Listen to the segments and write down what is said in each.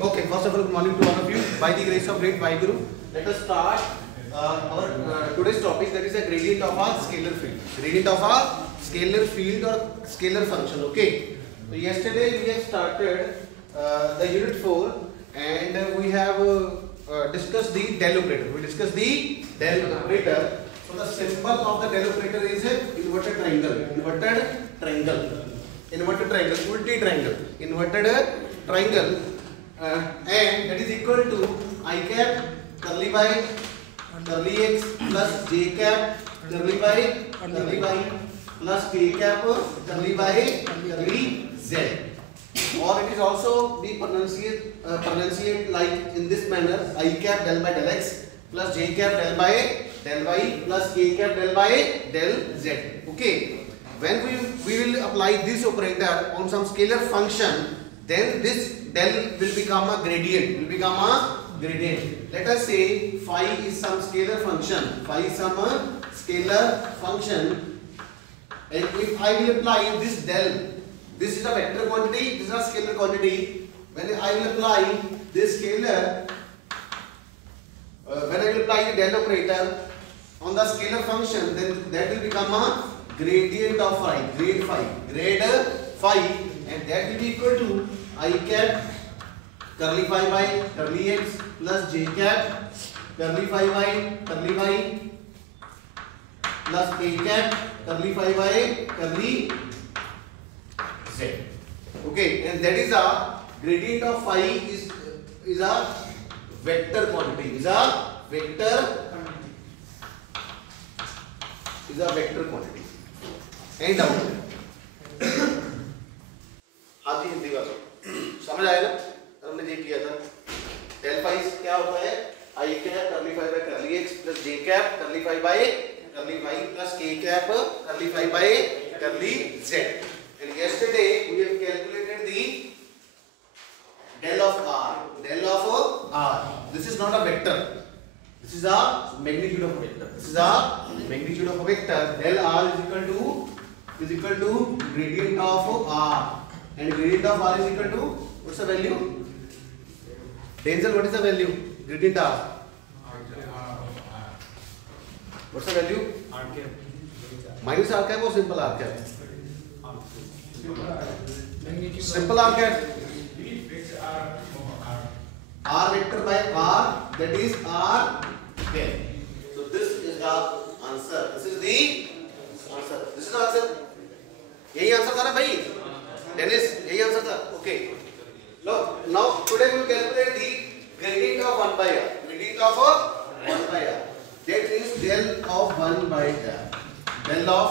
Okay, first of all, good morning to all of you. By the grace of great Vaheguru, let us start our today's topic, that is a gradient of a scalar field. Gradient of a scalar field or scalar function. Okay. So yesterday we have started the unit 4 and we have discussed the del operator. We discussed the del operator. So the symbol of the del operator is a inverted triangle. Inverted triangle. Inverted triangle. Ulti triangle. Inverted triangle. And that is equal to I cap curly by curly x plus j cap curly by plus k cap curly by curly z. Or it is also be pronunciate like in this manner: I cap del by del x plus j cap del by del y plus k cap del by del z. Okay. When we will apply this operator on some scalar function, then this del will become a gradient. Let us say phi is some scalar function. Phi is some scalar function. And if I will apply this del, this is a vector quantity, this is a scalar quantity. When I will apply this scalar, when I will apply the del operator on the scalar function, then that will become a gradient of phi, grade phi, and that will be equal to I cap curly phi by curly x plus j cap curly phi by curly y plus k cap curly phi by curly z. Okay, and that is a gradient of phi is a vector quantity. Is a vector quantity. Any doubt? हाँ जी, हिंदी वालों समझ आया ना? हमने ये किया था del phi क्या होता है? I cap curly phi by curly x plus j cap curly phi by curly y plus k cap curly phi by curly z. And yesterday we have calculated the del of r. Del of r. This is not a vector. This is a magnitude of a vector. This is a magnitude of a vector. Del r is equal to gradient of r. And gradient of r is equal to, what's the value? Denzel, what is the value? Gradient r. What's the value? R cap. Minus r cap or simple r cap? Simple r cap. R vector by r, that is r cap. So this is the answer. This is the answer. This is the answer. यही answer था ना भाई? Dennis, यही answer था. Okay. Now today we will calculate the gradient of 1 by r. Gradient of 1 by r. That is del of 1 by r. Del of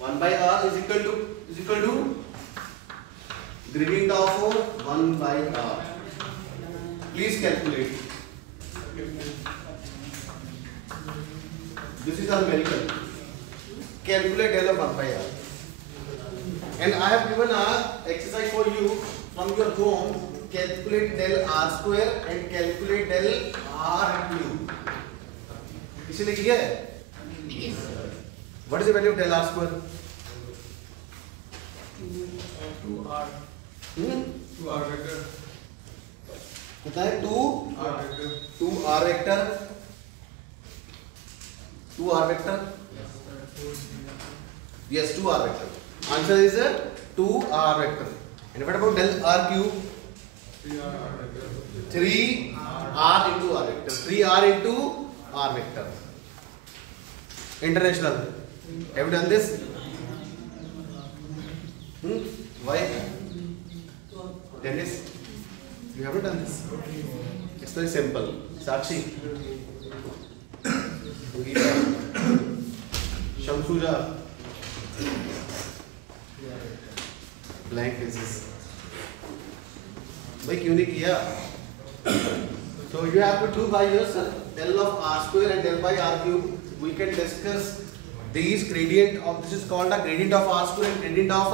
1 by r is equal to gradient of 1 by r. Please calculate. This is our numerical. Calculate del of 1 by r. And I have given a exercise for you from your home. Calculate del r square and calculate del r cube. किसी ने किया है? What is the value of del r square? 2r. 2r vector. कितना है? 2r vector. 2r vector. Yes, 2r vector. Answer is 2r vector. And what about del r cube? 3r vector. 3r into r vector. 3r into r vector. International. Have you done this? Why? Dennis, you haven't done this. It's very simple. Sakshi, Shamsuja, blank faces. भाई क्यों नहीं किया? So you have to do by yourself. Del of r square and del by r cube. We can discuss these gradient of, this is called a gradient of r square and gradient of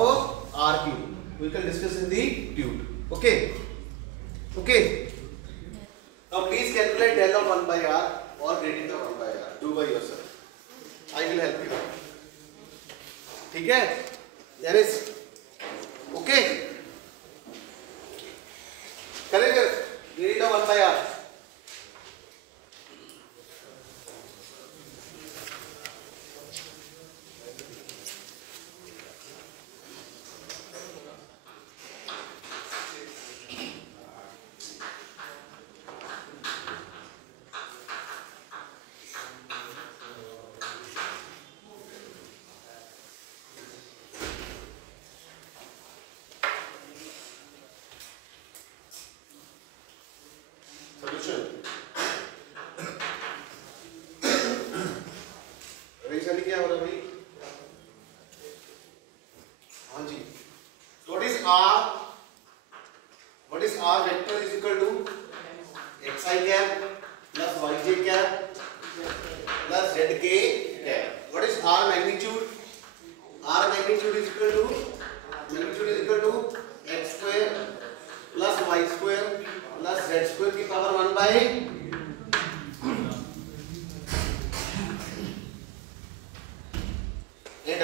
r cube. We can discuss in the tude. Okay. Okay. Now please calculate del of 1 by r or gradient of 1 by r. Do by yourself. I will help you. ठीक है? There is. Okay. करेंगे. 1 by r. Solution क्या हो रहा है भाई? हाँ जी. So what is r? What is r vector is equal to xi cap plus yj cap plus zk cap. What is r magnitude? R magnitude is equal to x square plus y square plus z square की power 1 by and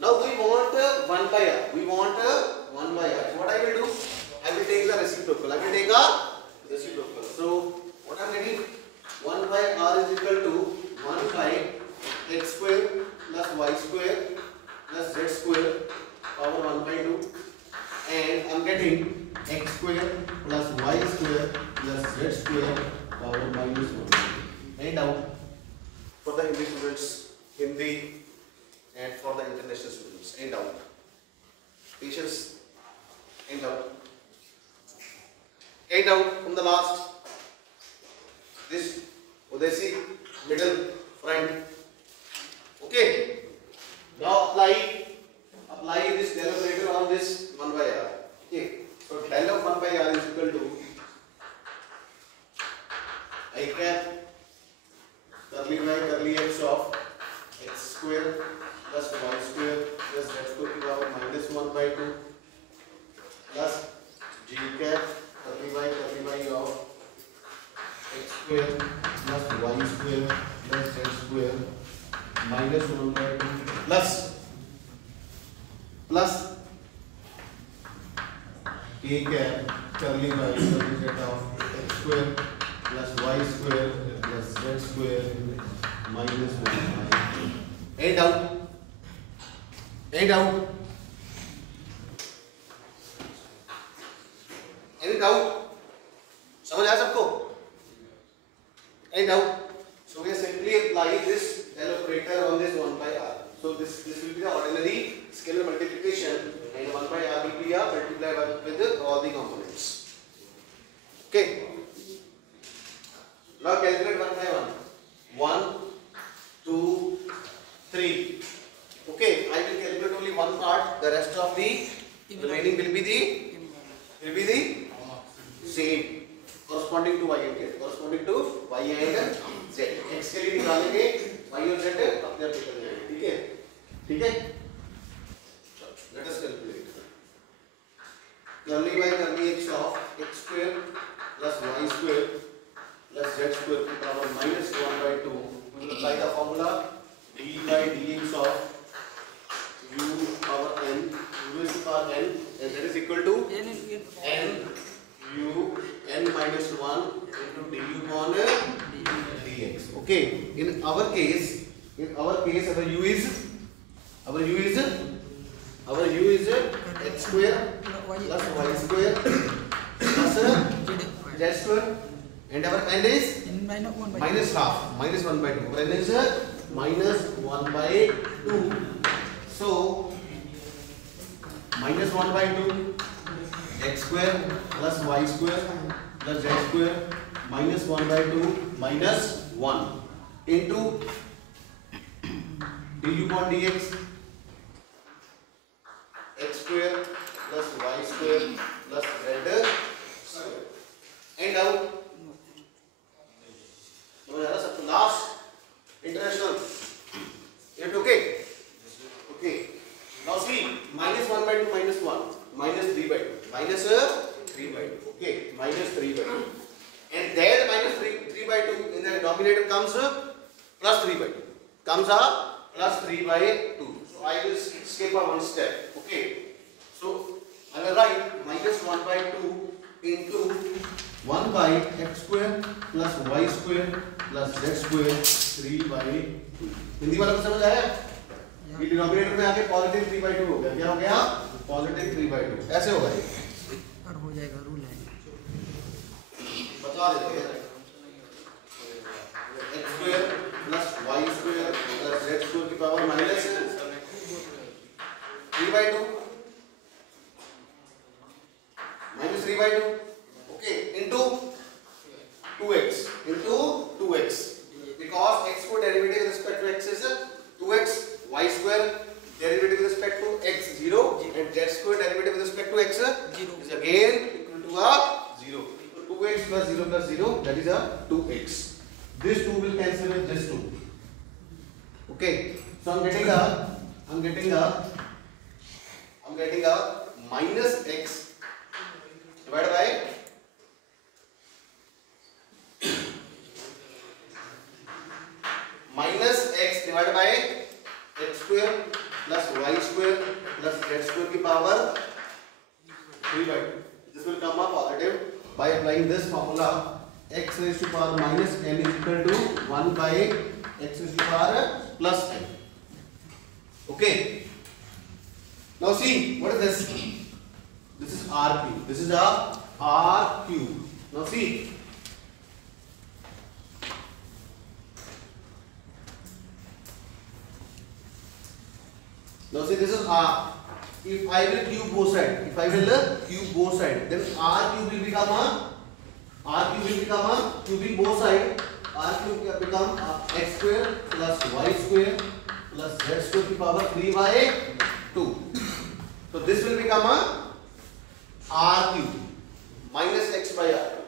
now we want 1 by r. We want 1 by r. So what I will do? I will take the reciprocal. I will take a reciprocal. So what I am getting? 1 by r is equal to 1 by x square plus y square plus z square power 1 by 2, and I am getting x square plus y square plus z square power minus 1. And now for the Hindi students, Hindi, and for the international students, and out. Patience, and out. And out from the last. This Udesi middle front. Okay. Now apply this del operator on this 1 by r. Okay. So del of 1 by r is equal to I cap curly y curly x of x square plus y square plus z square की power minus 1 by 2 plus g cap curly y of x square plus y square plus z square minus 1 by 2 plus k cap curly y curly z of x square plus y square plus z square minus 1 by 2. And out. And out. And out. समझ आया सबको? And out. So we simply apply this del operator on this 1 by r. So this will be the ordinary scalar multiplication, and 1 by r will be a multiply with all the components. Okay. Now calculate 1 by 1. 1, 2, 3. Okay, I will calculate only one part. The rest of the remaining will be the same, corresponding to y and z. Corresponding to y and z. X के लिए निकालेंगे, y और z अपने आप निकल जाएंगे. ठीक है? ठीक है? Let us calculate. Curly y curly x of x square plus y square plus z square की power minus 1 by 2. We will apply the formula d by dx of u power n, u is power n, and that is equal to n u n minus 1 into du upon dx. Okay, in our case our u is x square plus y square plus z square, and our n is minus half, minus 1 by 2. N is minus 1 by 2. So minus 1 by 2 x square plus y square plus z square minus 1 by 2 minus 1 into du upon dx x square plus y square plus z square. And now last international. It okay? Okay. Now see, minus 1 by 2 minus 1, minus 3 by 2, minus 3 by 2. Okay, minus 3 by 2. And there minus 3 by 2 in the denominator comes plus 3 by 2. Comes plus 3 by 2. So I will skip one step. Okay. So I will write minus 1 by 2 into 1 by x square plus y square plus z square 3 by 2। Hindi वाला को समझ आया? ये denominator में आके positive 3 by 2 हो गया। क्या हो गया? Positive 3 by 2। ऐसे होगा ये, और हो जाएगा, रूल है। बता देते हैं। x square plus y square plus z square की power minus 3 by 2 minus 3 by 2, okay, into 2x because x को derivative with respect to x is 2x, y square derivative with respect to x 0 and z square derivative with respect to x 0 is again equal to a 0. So 2x plus 0 plus 0, that is a 2x. This 2 will cancel with this 2. Okay, so I'm getting a minus x divided by minus x divided by x square plus y square plus z square की power 3 by 2. This will come up positive by applying this formula. X raised to power minus n is equal to 1 by x raised to power plus n. Okay. Now see, what is this? This is r cube. This is a r cube. Now see. Now see, this is r. If I will cube both sides, then r cube will become cubing both sides. R cube will become x square plus y square plus z square की power 3 by 2. So this will become a r cube minus x by r cube.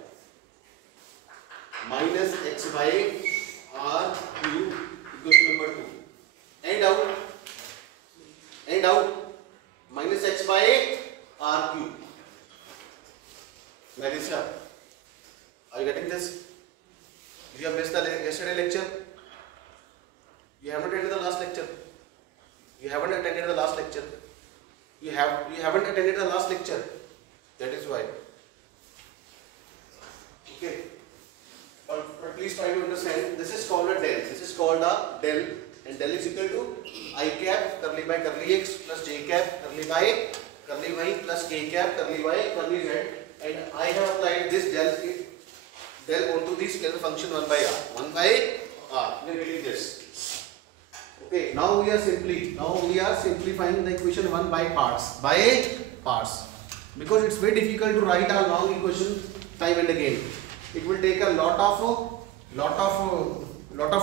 Minus x by r cube equation number 2. And out minus x by r cube. That is sir. Are you getting this? If you have missed the yesterday lecture, you haven't attended the last lecture. You haven't attended the last lecture. That is why. Okay. But please try to understand. This is called a del. And del is equal to I cap curly by curly x plus j cap curly by curly y plus k cap curly y curly z. And I have applied this del onto the scalar function 1 by r. 1 by r. We are getting this. Okay. Now we are simplifying the equation 1 by parts. Because it's very difficult to write a long equation time and again. It will take a lot of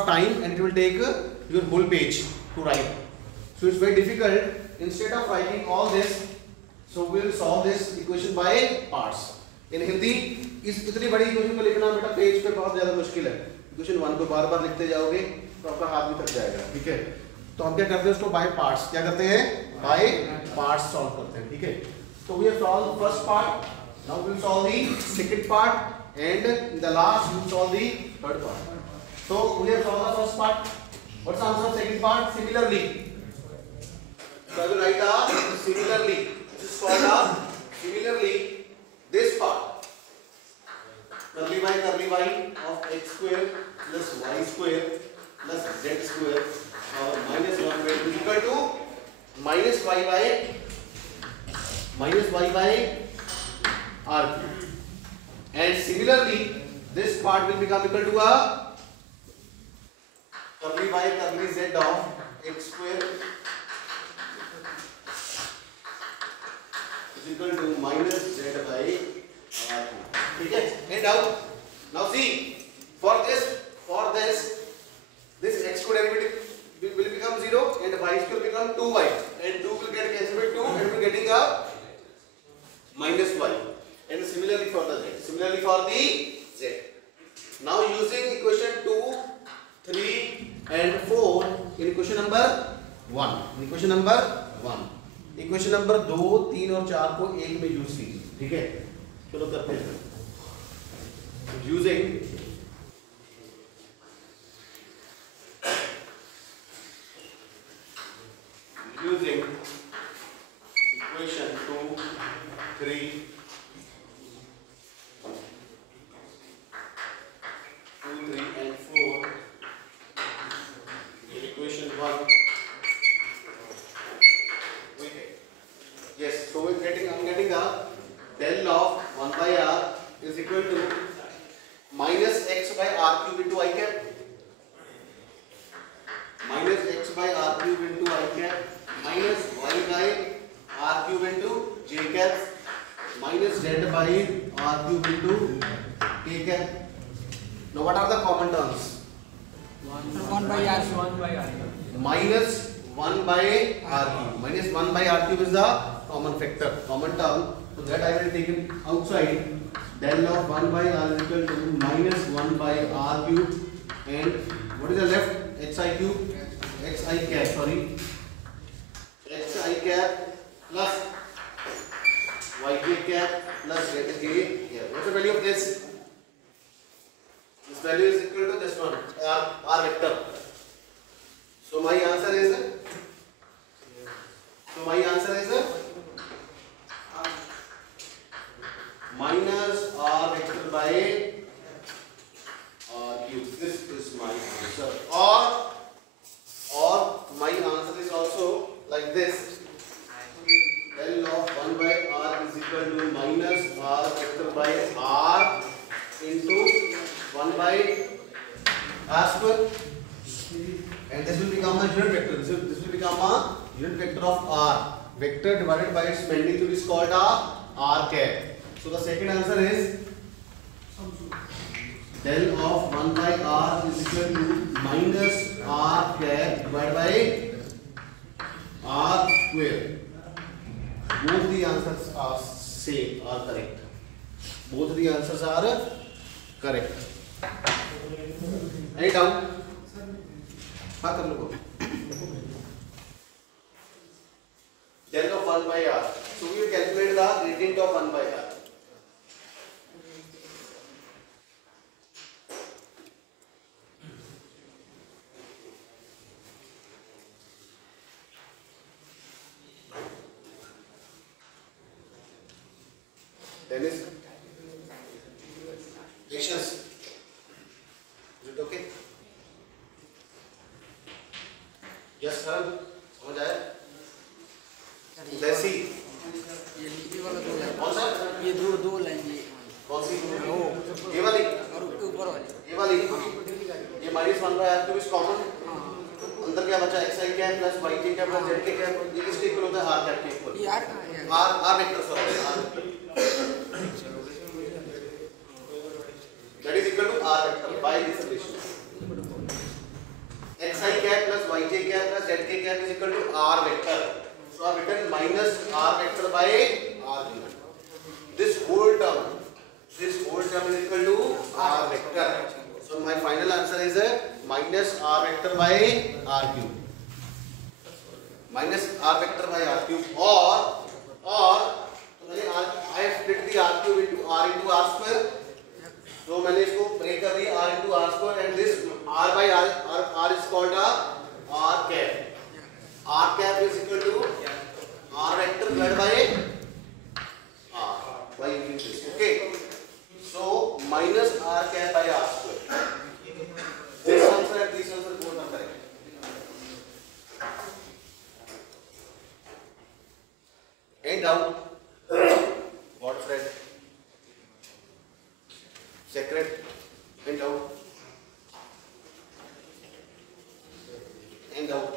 time, and it will take your whole page to write. So it's very difficult. Instead of writing all this, so we will solve this equation by parts. In Hindi, इतनी बड़ी equation को लिखना बेटा page पे बहुत ज़्यादा मुश्किल है. इक्वेशन 1 को बार-बार लिखते जाओगे तो आपका हाथ भी थक जाएगा. ठीक है. तो हम क्या करते हैं उसको बाय पार्ट्स. क्या करते हैं? बाय पार्ट्स सॉल्व करते हैं. ठीक है. So we have solved first part. Now we will solve the second part, and in the last we will solve the third part. So we have solved the first part. What's the answer of second part? Similarly. So I will write a similarly. This is called a similarly. This part. Curly y of x square plus y square plus z square minus 1 by 2 is equal to minus y by r cube. And similarly, this part will become equal to a curly y curly z of x square is equal to minus z by r cube. ठीक है. And now see, for this x square derivative will become 0 and y square become 2y, and 2 will get cancelled with 2 and we are getting a minus y. And similarly for the z. Now using equation 2, 3 and 4 in equation number 1. Equation number 2, 3 और 4 को एक में use कीजिए. ठीक है. चलो करते हैं. Using equation 2, 3 1 by r is equal to minus x by r cube into I cap. Minus x by r cube into I cap minus y by r cube into j cap minus z by r cube into k cap. Now what are the common terms? 1 by r. Minus 1 by r cube. Minus 1 by r cube is the common factor, common term. So that I will take it outside. Del of 1 by r is equal to minus 1 by r cube, and what is the left? xi cube, xi cap, sorry, xi cap plus yj cap plus zk here. What's the value of this? This value is equal to this one, r vector. So my answer is minus r vector by r cube. This is my answer. Or my answer is also like this. Del of 1 by r is equal to minus r vector by r into 1 by r square, and this will become a unit vector. This will become a unit vector of r. Vector divided by its magnitude is called a r cap. So the second answer is del of 1 by r is equal to minus r cap divided by r square. Both the answers are same, are correct. Both the answers are correct. Any doubt? हाँ कर लो. Del of 1 by r. So we will calculate the gradient of 1 by r. Then is patience. Is it okay? Yes, sir. समझ आया? Let's see. ये वाला 2 line. कौन सा? ये दो लाइन ये. कौन सी? वो ये वाली? और ऊपर वाली. ये वाली? ये minus 1 by r cube is common. अंदर क्या बचा? xi cap plus yj cap plus zk cap. ये किसके इक्वल होता है? r cap के इक्वल. ये r vector sorry. That is equal to r vector by this relation. xi cap plus yj cap plus zk cap is equal to r vector. So I have written minus r vector by r cube. This whole term is equal to r vector. So my final answer is minus r vector by r cube. Minus r vector by r cube or I have split the r cube into r square. तो मैंने इसको break कर दिया r into r square, and this r by r is called a r cap. R cap is equal to r vector divided by r by using this. Okay. So minus r cap by r square. This answer and this answer both are correct. Any doubt? What friend? Secret? Any doubt? Any doubt?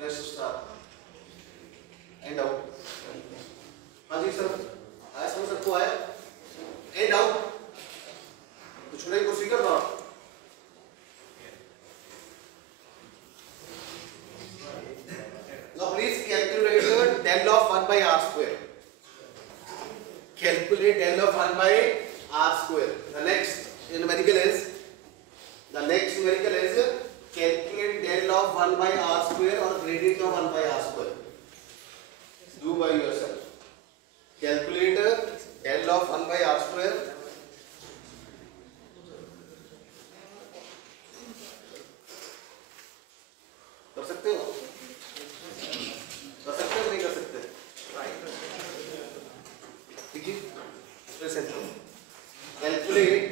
Let's start. Any doubt? हाँ जी sir, आया समझ सबको आया? Any doubt? कुछ नहीं कुछ सीखा था? Now please calculate del of 1 by r square. Calculate del of 1 by r square. The next numerical is calculate del of 1 by r square or gradient of 1 by r square. Do by yourself. Calculate del of 1 by r square. कर सकते हो? कर सकते हो नहीं कर सकते? ठीक है? Calculate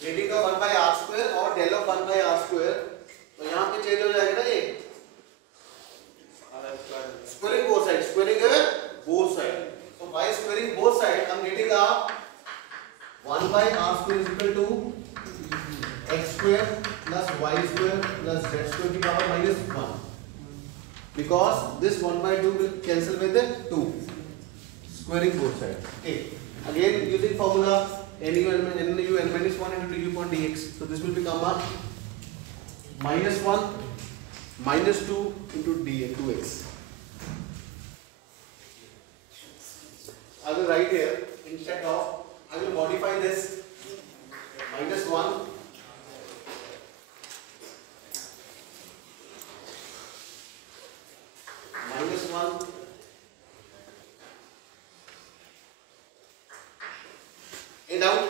gradient of 1 by r square और del of 1 by r square. तो यहाँ पे चेंज हो जाएगा ना ये? Squaring both sides. Squaring both 1 by r square is equal to x square plus y square plus z square की power minus 1, because this 1 by 2 will cancel with the 2, squaring both sides. Okay, again using formula nu n minus 1 into du upon dx, so this will become a minus 1 minus 2 into dx 2x. I will write here, instead of, I will modify this minus 1 minus 1 and down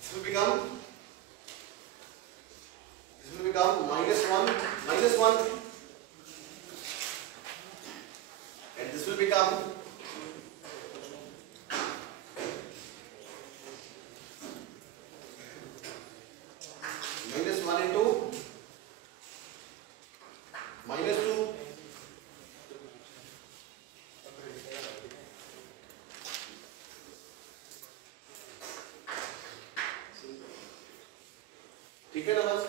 this will become minus 1 and this will become minus 1 into minus 2 ठीक है ना बस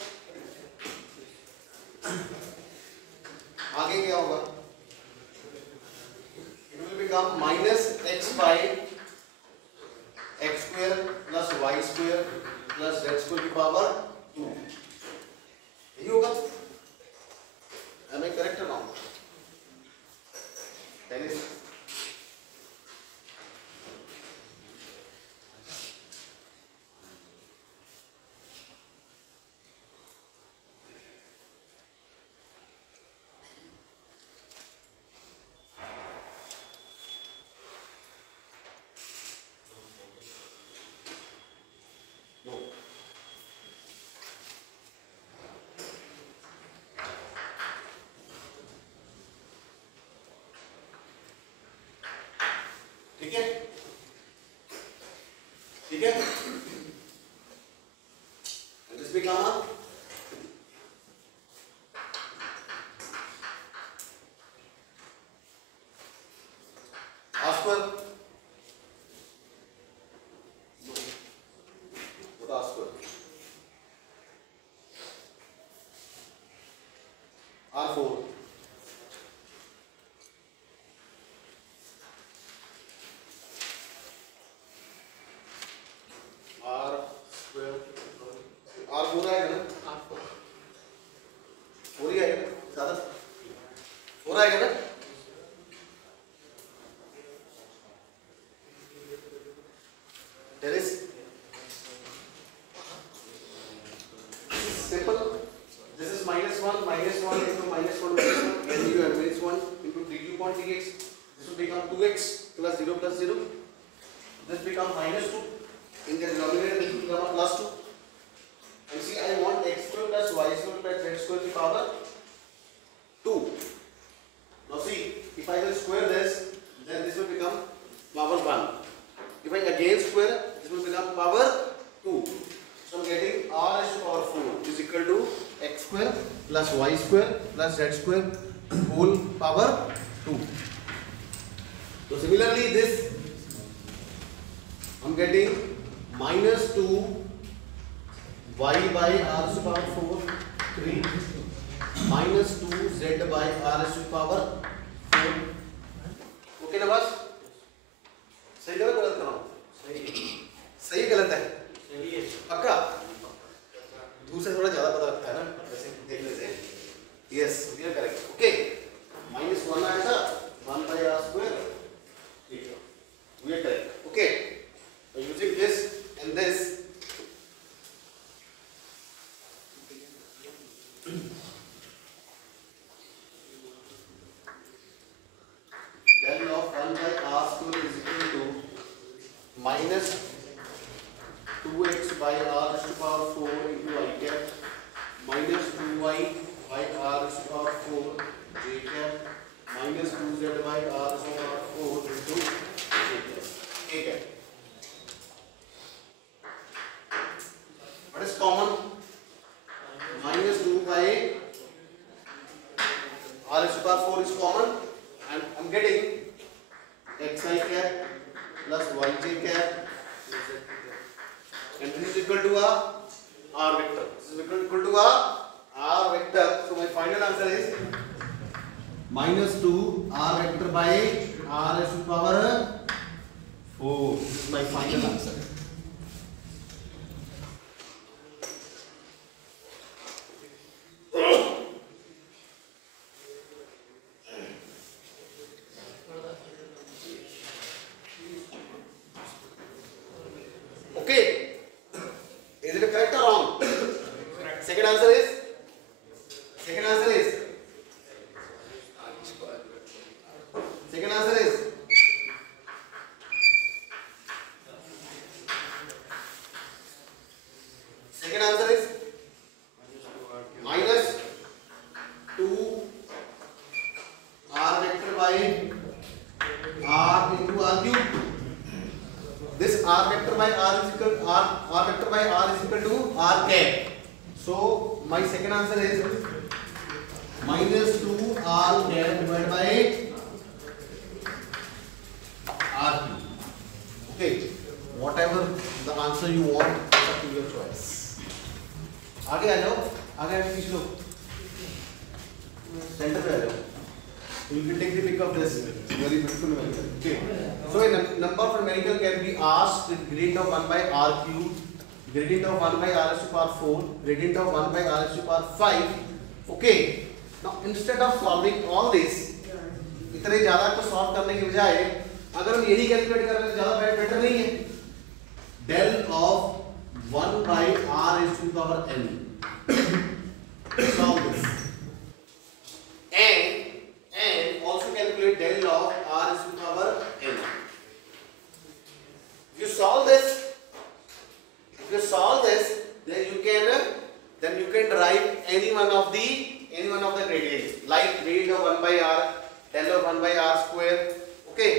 आगे क्या होगा it will become minus x by x square plus y square plus z square की power 2, यही होगा. Am I correct or not? Dennis? No. ठीक है, ठीक है. And this become a r square. What r square? R4. R square R4 आएगा ना, R4 4 ही आएगा, ज़्यादा 4 आएगा ना. There is simple. This is minus 1 into minus 1 and you have minus 1 into 3 upon dx. This will become 2x plus 0 plus 0. This become minus 2. In the denominator this will become a plus 2. And see, I want x square plus y square plus z square की power 2. Now see, if I will square this, then this will become power 1. If I again square, this will become power 2. So I am getting r raised to power 4 is equal to x square plus y square plus z square whole power 2. So similarly this I am getting minus 2 y by r raised to power 4 3 minus 2 z by r raised to power 4. Okay ना बस सही गलत गलत कराओ. सही गलत है, पक्का. दूसरे थोड़ा ज्यादा पता लगता है ना, वैसे देखने से. Yes, we are correct. Okay, minus 1 आया था 1 by r square. ठीक है, we are correct. Okay, using this and this del of 1 by r square is equal to equal to a r vector. This is equal to a r vector. So my final answer is minus 2 r vector by r raised to power 4. This is my final answer. Okay, is it correct or wrong? Correct. Second answer is second answer is second answer is second answer is minus 2 r vector by r into r cube. This r vector by r is equal r vector by r is equal to r cap. So my second answer is minus 2 r cap divided by r cube. Okay, whatever the answer you want, it's up to your choice. आगे आ जाओ, आगे पीछे लो, centre पे आ जाओ. You can take the pick of this. Very beautiful. Okay. So a number of numerical can be asked with gradient of 1 by r cube, gradient of 1 by r raised to power 4, gradient of 1 by r raised to power 5. Okay. Now instead of solving all this, इतने ज़्यादा को solve करने के बजाय अगर हम यही calculate करें तो ज़्यादा बेटर नहीं है. Del of 1 by r raised to power n. Solve this. And also calculate del of r is to power n. If you solve this, then you can derive any one of the gradients, like gradient of 1 by r, del of 1 by r square. Okay.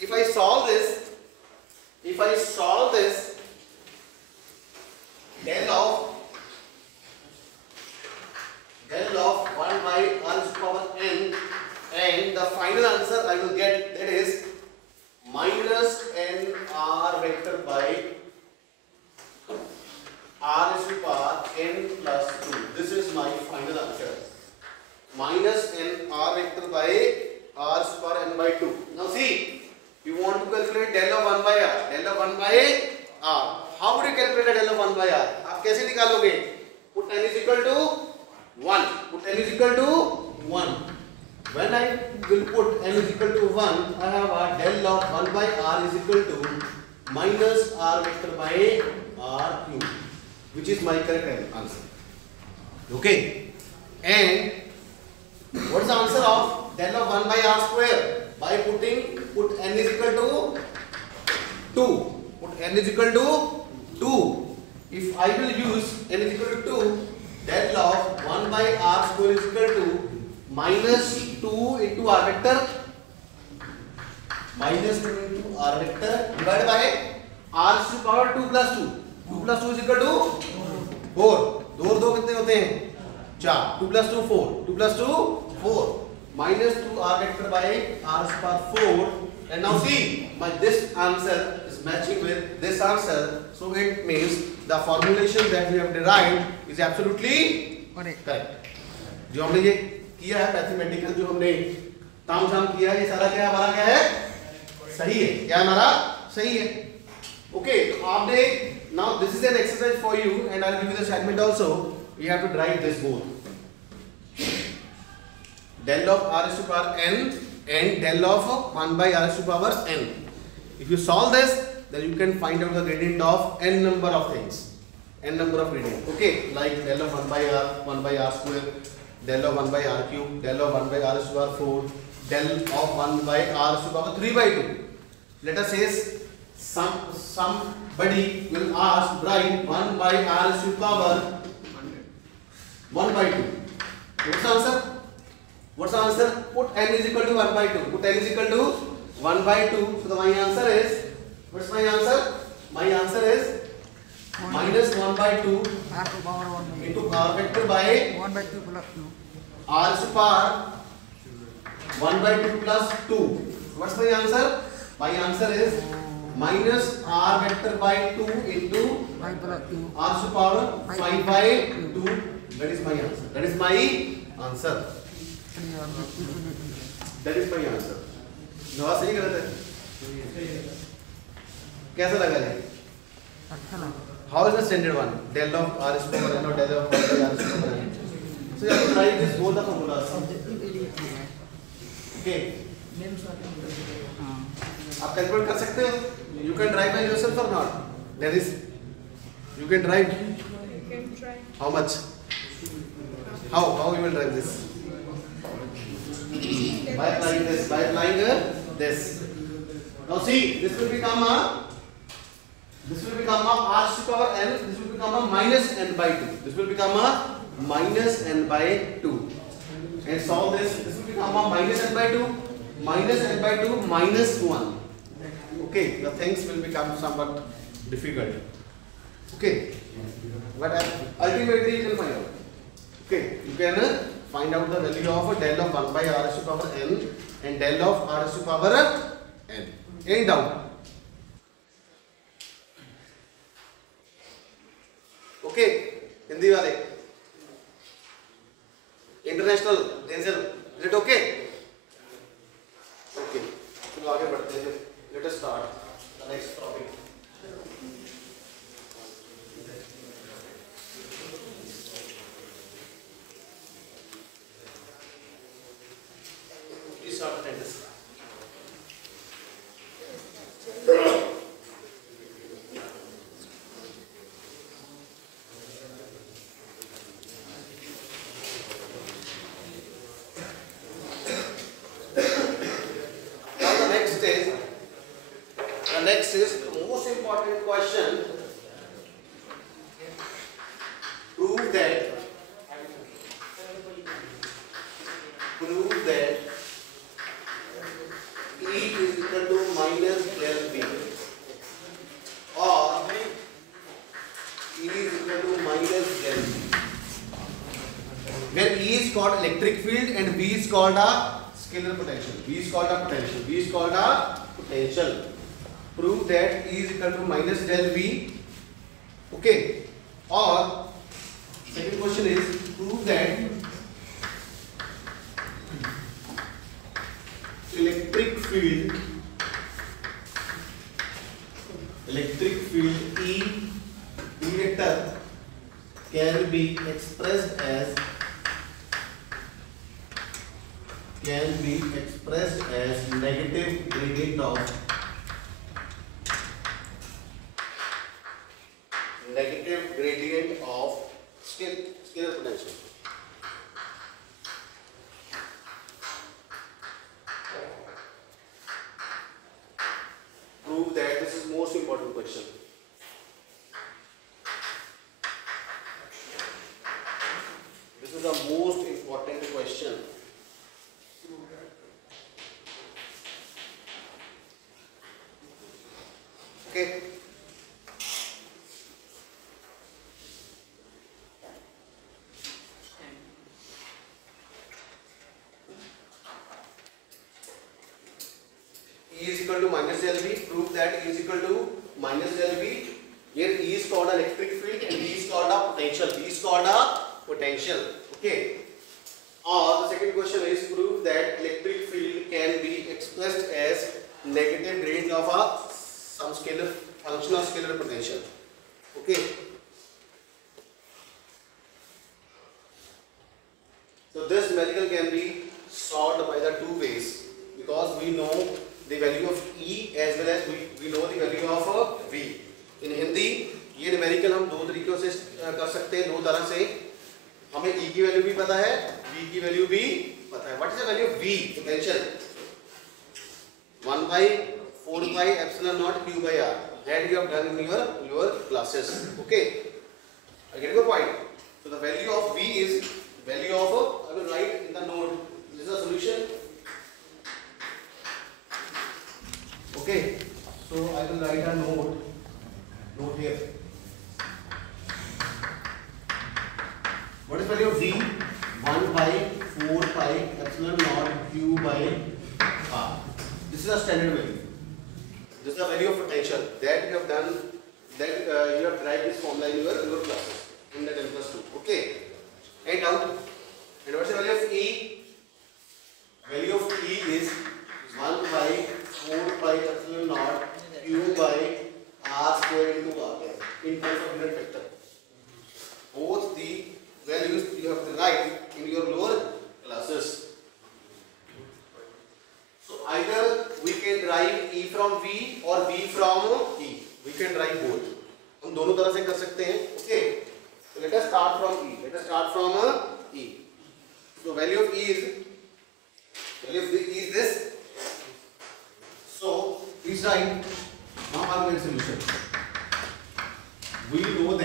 If I solve this, del of 1 by r is to power n, and the final answer I will get, that is minus n r vector by r is to power n plus 2. This is my final answer. Minus n r vector by r is to power n by 2. Now see, you want to calculate del of 1 by r. Del of 1 by r. How would you calculate del of 1 by r? आप कैसे निकालोगे? Put n is equal to 1. Put n is equal to 1. When I will put n is equal to 1, I have a del of 1 by r is equal to minus r vector by r cube, which is my correct answer. Okay. And what is the answer of del of 1 by r square? By put n is equal to 2. Put n is equal to 2. If I will use n is equal to 2, del of 1 by r square is equal to minus 2 into r vector, minus 2 into r vector divided by r is to power 2 plus 2. 2 plus 2 is equal to 4. 2 और 2 कितने होते हैं? 4. 2 plus 2 4. 2 plus 2 4. Minus 2 r vector by r is to power 4. And now see, this answer is matching with this answer. So it means the formulation that we have derived is absolutely correct. जो हमने ये किया है mathematical, जो हमने तामझाम किया है, ये सारा क्या हमारा क्या है? सही है. क्या हमारा सही है? Okay, तो आपने now this is an exercise for you, and I'll give you the assignment also. We have to derive this both. Del of r is to power n and del of 1 by r is to power n. If you solve this, then you can find out the gradient of n number of things, n number of gradient. Okay, like del of 1 by r square, del of 1 by r cube, del of 1 by r is to power 4, del of 1 by r is to power 3 by 2. Let us say somebody will ask, write 1 by r is to power 1 by 2. What's the answer? What's the answer? Put n is equal to 1 by 2. Put n is equal to 1 by 2. So my answer is, what's my answer? My answer is minus 1 by 2 r to power 1 by into r vector by 1 by 2 plus 2. r is to power 1 by 2 plus 2. What's my answer? My answer is minus r vector by 2 into 5 plus 2. r to power 5 by 2. That is my answer. That is my answer. 3 on the infinity. That is my answer. नवा सही गलत है? कैसा लगा ये? अच्छा लगा. How is the standard one? Del of r is power n or del of r is power n. So you have to write this both the formulas. Okay. हाँ. आप कैलकुलेट कर सकते हो? You can drive by yourself or not? There is. You can drive. You can try. How much? How you will drive this? By applying this. By applying this. Now see, this will become a r to power n. This will become a minus n by 2. This will become a minus n by 2. And solve this. This will become a minus n by 2. Minus n by 2 minus 1. Okay, the things will become somewhat difficult. Okay, but ultimately you will find out. Okay, you can find out the value of del of 1 by r to power n and del of r to power n. Any doubt? Okay, Hindi wale. International, Denzel, is it okay? Okay, चलो आगे बढ़ते हैं. Let us start the next topic. Please start the sentence. Next is the most important question. Prove that E is equal to minus del V or E is equal to minus del V. Where E is called electric field and V is called a scalar potential. V is called a potential. V is called a potential. Prove that E is equal to minus del V. Okay. Or second question is prove that electric field E vector can be expressed as negative gradient of scalar potential. Prove that. This is most important question. This is the most important question. Okay. E is equal to minus del V. Prove that E is equal to minus del V. Here E is called an electric field and V is called a potential. V is called a potential. Okay. Or the second question is prove that electric field can be expressed as negative gradient of some scalar function or scalar potential. Okay. So this numerical can be solved by the two ways because we know the value of E as well as we know the value of V. In Hindi ये numerical हम दो तरीकों से कर सकते हैं, दो तरह से. हमें E की वैल्यू भी पता है, V की वैल्यू भी पता है. What is the value of V potential? 1 by 4 pi epsilon naught Q by R. That you have done in your classes. Okay. I get your point. So the value of V is value of I will write in the note. This is the solution. Okay. So I will write a note here. What is value of V? 1 by 4 pi epsilon naught Q by R. This is a standard value. This is the value of potential that you have done, that you have derived this formula in your classes in the 10 plus 2. Okay. And now, and what's the value of E? Value of E is 1 by 4 pi epsilon naught Q by R square into R in terms of unit vector. Both the values you have derived in your lower classes. So either we can derive E from V or V from E. We can derive both. हम दोनों तरह से कर सकते हैं. Okay. So let us start from E. Let us start from E. So value of E is this. So please write. Now argument solution. We know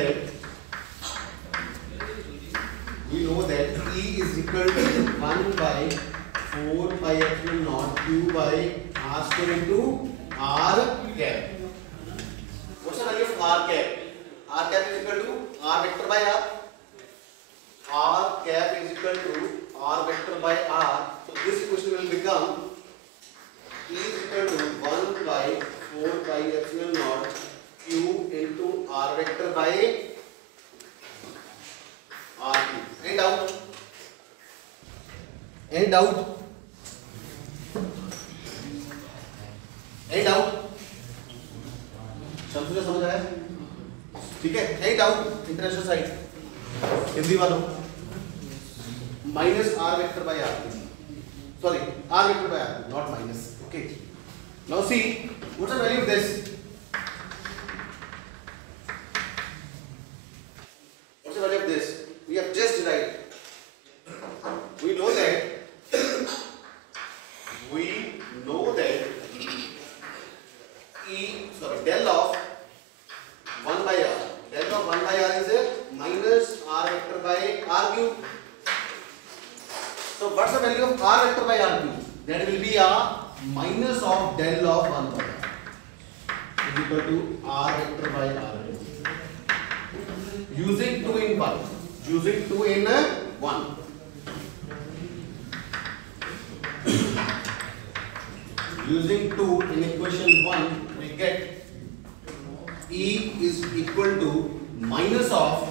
that E is equal to 1 by 4 pi epsilon naught Q by R square into R cap. What's the value of R cap? R cap is equal to R vector by R. R cap is equal to R vector by R. So this equation will become E is equal to 1 by 4 pi epsilon naught Q into R vector by R cube. Any doubt? Any doubt? Any doubt? शब्द को समझ आया? ठीक है? Any doubt? International side Hindi वालों minus R vector by R cube. Sorry, R vector by R cube, not minus. Okay. Now see, what's the value of this? What's the value of this? We have just derived. We know that del of 1 by R. Del of 1 by R is a minus R vector by R cube. So what's the value of R vector by R cube? That will be a minus of del of 1 by R is equal to R vector by R cube. Using 2 in 1. Using 2 in 1. Using 2 in equation 1, we get E is equal to minus of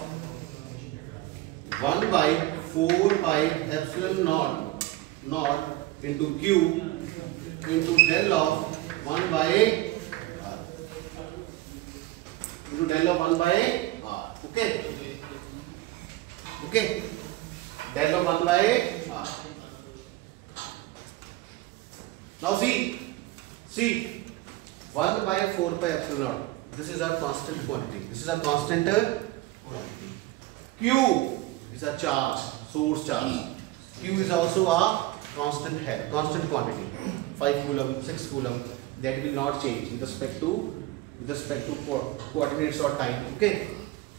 1 by 4 pi epsilon naught into Q into del of 1 by R. Into del of 1 by R. Okay? Okay? Del of 1 by R. Now see 1 by 4 pi epsilon naught. This is our constant quantity. This is our constant quantity. Q is a charge, source charge. Q is also a constant head, constant quantity. 5 coulomb, 6 coulomb. That will not change with respect to coordinates or time. Okay.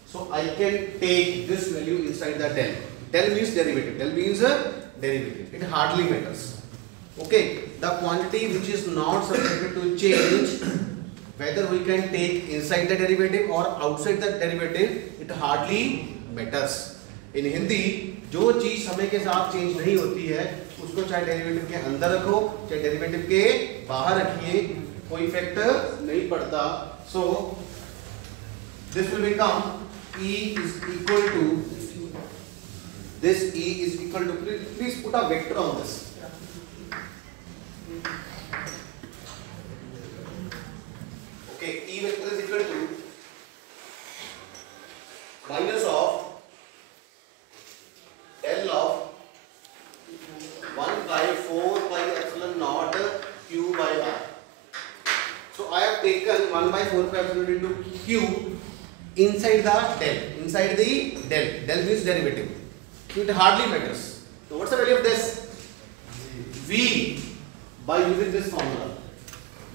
So I can take this value inside the del. Del means derivative. Del means derivative. It hardly matters. Okay, the quantity which is not subjected to change, whether we can take inside the derivative or outside the derivative, it hardly matters. In Hindi, जो चीज समय के साथ change नहीं होती है, उसको चाहे डेरिवेटिव के अंदर रखो, चाहे डेरिवेटिव के बाहर रखिए, कोई इफेक्ट नहीं पड़ता. So this will become E is equal to this. E is equal to, please put a vector on this. Okay, E vector is equal to minus of del of 1 by 4 pi epsilon naught Q by R. So I have taken 1 by 4 pi epsilon into Q inside the del. Inside the del. Del means derivative. So it hardly matters. So what's the value of this? V, by using this formula.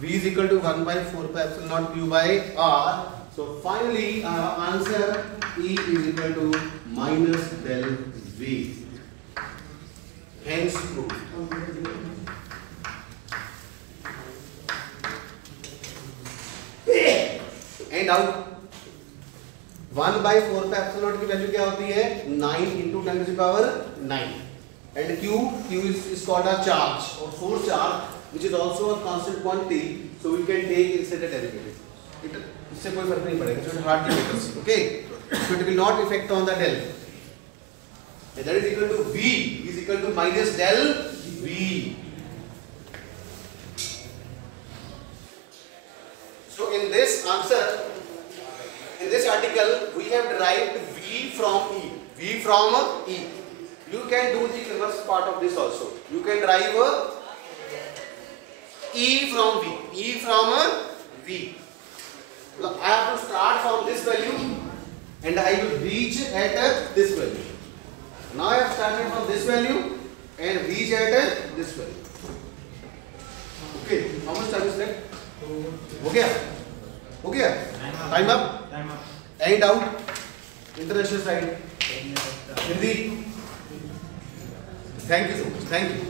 V is equal to 1 by 4 pi epsilon naught Q by R. So finally our answer E is equal to minus del V. Hence proved. And out 1 by 4 pi epsilon naught की value क्या होती है? 9 into 10 to the power 9. And Q is called a charge or source charge. which is also a constant quantity, so we can take inside the derivative. इससे कोई फर्क नहीं पड़ेगा, so it hardly matters. Okay, so it will not affect on the del. And that is equal to v is equal to minus del v. So in this answer, in this article, we have derived v from e. V from e. You can do the inverse part of this also. You can derive e from v. E from v. I have to start from this value and I will reach at this value. Now I have started from this value and reach at this value. Okay. How much time is left? हो गया? हो गया? Time up? Time up. Any doubt? International side? Hindi? Thank you so much. Thank you.